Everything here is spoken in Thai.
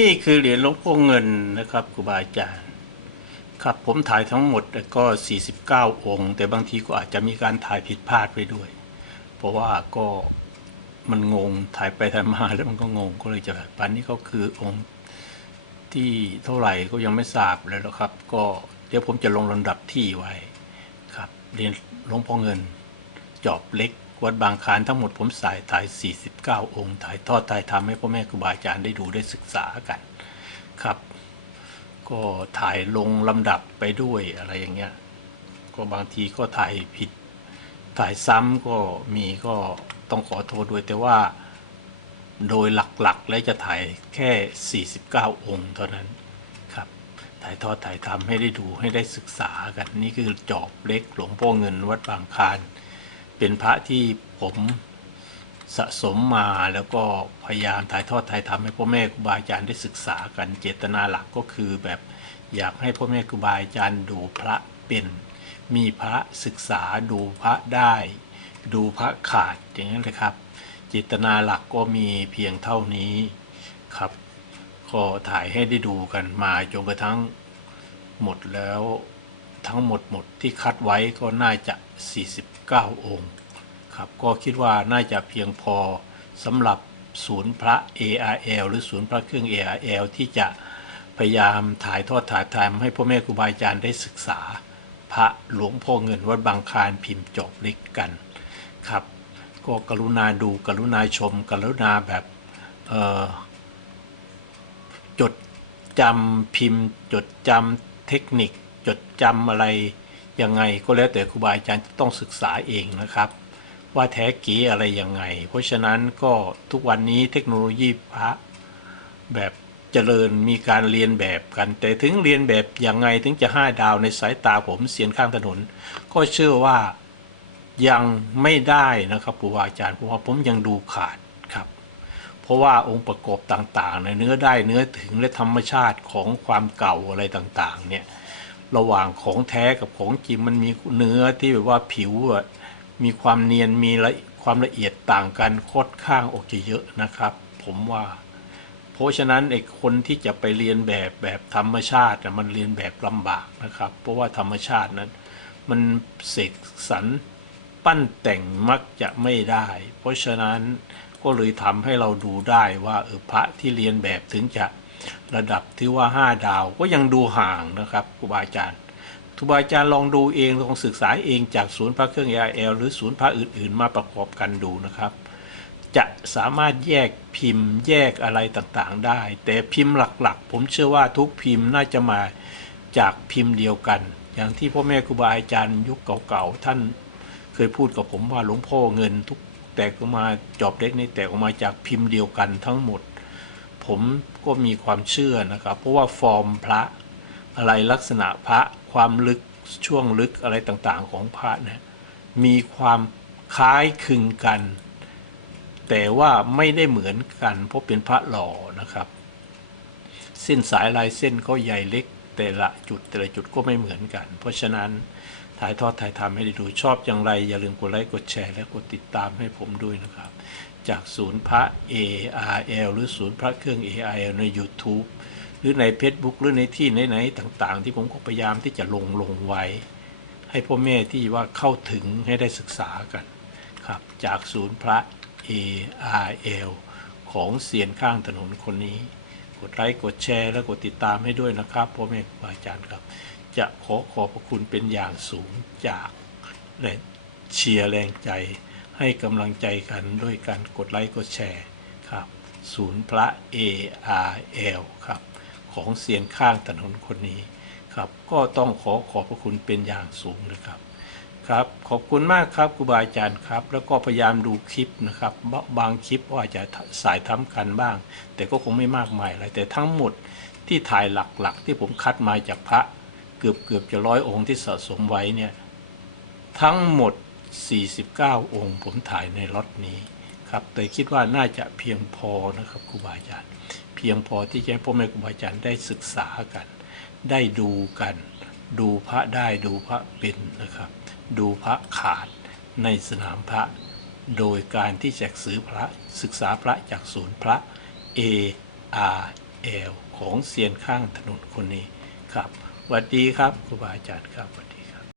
นี่คือเหรียญหลวงพ่อเงินนะครับครูบาอาจารย์ครับผมถ่ายทั้งหมดก็ 49 องค์ แต่บางทีก็อาจจะมีการถ่ายผิดพลาดไปด้วย เพราะว่าก็มันงงถ่ายไปถ่ายมาแล้วมันก็งงก็เลยจะปันนี้ก็คือองค์ที่เท่าไหร่ก็ยังไม่ทราบเลยแล้วครับ ก็เดี๋ยวผมจะลงลำดับที่ไว้ครับเหรียญหลวงพ่อเงินจอบเล็ก วัดบางคานทั้งหมดผมสายถ่าย 49 องค์ ถ่ายทอดถ่ายทำให้พ่อแม่ครูบาอาจารย์ได้ดูได้ศึกษากันครับ ก็ถ่ายลงลำดับไปด้วยอะไรอย่างเงี้ยก็บางทีก็ถ่ายผิด ถ่ายซ้ำก็มีก็ต้องขอโทษด้วยแต่ว่าโดยหลักๆ แล้วจะถ่ายแค่ 49 องค์เท่านั้นครับถ่ายทอดถ่ายทำให้ได้ดูให้ได้ศึกษากัน นี่คือจอบเล็กหลวงพ่อเงินวัดบางคาน เป็นพระที่ผมสะสมมาแล้วก็พยายามถ่ายทอดถ่ายทำให้พ่อแม่ครูบาอาจารย์ได้ศึกษากันเจตนาหลักก็คือแบบอยากให้พ่อแม่ครูบาอาจารย์ดูพระเป็น มีพระศึกษาดูพระได้ ดูพระขาดอย่างนั้นเลยครับ เจตนาหลักก็มีเพียงเท่านี้ครับก็ถ่ายให้ได้ดูกันมาจนกระทั่งหมดแล้วทั้งหมดหมดที่คัดไว้ก็น่าจะ 9 องค์ครับก็คิดว่าน่าจะเพียงพอสำหรับศูนย์พระ ARL หรือศูนย์พระเครื่อง ARL ที่จะพยายามถ่ายทอดถ่ายทำให้พ่อแม่ครูบาอาจารย์ได้ศึกษา พระหลวงพ่อเงินวัดบางคลานพิมพ์จบเล็กกันครับ ก็กรุณาดูกรุณาชม กรุณาแบบจดจำพิมพ์ จดจำเทคนิค จดจำอะไร ยังไงก็แล้วแต่ครูบาอาจารย์ต้องศึกษาเองนะครับ ว่าแท้กีอะไรยังไง เพราะฉะนั้นก็ทุกวันนี้เทคโนโลยีพระแบบเจริญมีการเรียนแบบกัน แต่ถึงเรียนแบบยังไงถึงจะห้าดาวในสายตาผมเสียนข้างถนน ก็เชื่อว่ายังไม่ได้นะครับครูบาอาจารย์เพราะว่าผมยังดูขาดครับเพราะว่าองค์ประกอบต่างๆในเนื้อได้เนื้อถึงและธรรมชาติของความเก่าอะไรต่างๆเนี่ย ระหว่างของแท้กับของจริงมันมีเนื้อที่แบบว่าผิวมีความเนียนมีละความละเอียดต่างกันคตรข้างออกจะเยอะนะครับ ผมว่า เพราะฉะนั้นไอ้คนที่จะไปเรียนแบบแบบธรรมชาติน่ะมันเรียนแบบลำบากนะครับ เพราะว่าธรรมชาตินั้น มันเสกสรรปั้นแต่งมักจะไม่ได้ เพราะฉะนั้นก็เลยทำให้เราดูได้ว่าเออพระที่เรียนแบบถึงจะ ระดับที่ว่า 5 ดาวก็ยังดูห่างนะครับครูบาอาจารย์ครูบาอาจารย์ลองดูเองลองศึกษาเองจากศูนย์พระเครื่อง ARL หรือศูนย์พระอื่น ๆ มาประกอบกันดูนะครับ จะสามารถแยกพิมพ์แยกอะไรต่างๆได้ แต่พิมพ์หลักๆ ผมเชื่อว่าทุกพิมพ์น่าจะมาจากพิมพ์เดียวกัน อย่างที่พ่อแม่ครูบาอาจารย์ยุคเก่าๆท่านเคยพูดกับผมว่าหลวงพ่อเงินทุกแตกออกมาจอบเล็กนี่แตกออกมาจากพิมพ์เดียวกันทั้งหมด ผมก็มีความเชื่อนะครับ เพราะว่าฟอร์มพระอะไรลักษณะพระความลึกช่วงลึกอะไรต่างๆของพระเนี่ยมีความคล้ายคลึงกัน แต่ว่าไม่ได้เหมือนกัน เพราะเป็นพระหล่อนะครับ เส้นสายลายเส้นก็ใหญ่เล็กแต่ละจุดแต่ละจุดก็ไม่เหมือนกัน เพราะฉะนั้น ถ่ายทอดถ่ายทำให้ได้ดูชอบอย่างไร อย่าลืมกดไลค์กดแชร์และกดติดตามให้ผมด้วยนะครับ จากศูนย์พระ ARL หรือศูนย์พระเครื่อง ARL ใน YouTube หรือใน Facebook หรือในที่ไหนๆต่างๆ ที่ผมก็พยายามที่จะลงลงไว้ ให้พ่อแม่ที่ว่าเข้าถึงให้ได้ศึกษากันครับ จากศูนย์พระ ARL ของเสียนข้างถนนคนนี้ กดไลค์กดแชร์และกดติดตามให้ด้วยนะครับพ่อแม่ครูอาจารย์ครับ จะขอขอบพระคุณเป็นอย่างสูงจากและเชียร์แรงใจ ให้กำลังใจกันด้วยการกดไลค์กดแชร์ครับ ศูนย์พระ ARL ครับ ของเสียนข้างถนนคนนี้ครับก็ต้องขอขอบพระคุณเป็นอย่างสูงเลยครับครับขอบคุณมากครับครูบาอาจารย์ครับ แล้วก็พยายามดูคลิปนะครับ บางคลิปว่าจะสายทำกันบ้าง แต่ก็คงไม่มากมายอะไรแต่ทั้งหมดที่ถ่ายหลักๆ ที่ผมคัดมาจากพระ กือบเกือบจะร้อยองค์ที่สะสมไว้เนี่ยทั้งหมด 49 องค์ ผมถ่ายในล็อตนี้ครับแต่คิดว่าน่าจะเพียงพอนะครับครูบาอาจารย์ เพียงพอที่จะให้พ่อแม่ครูบาอาจารย์ได้ศึกษากัน ได้ดูกัน ดูพระได้ดูพระเป็นนะครับ ดูพระขาดในสนามพระ โดยการที่จะซื้อพระศึกษาพระจากศูนย์พระ A R แอลของเซียนข้างถนนคนนี้ครับ วัสดีครับครูบาอาจารย์ครับ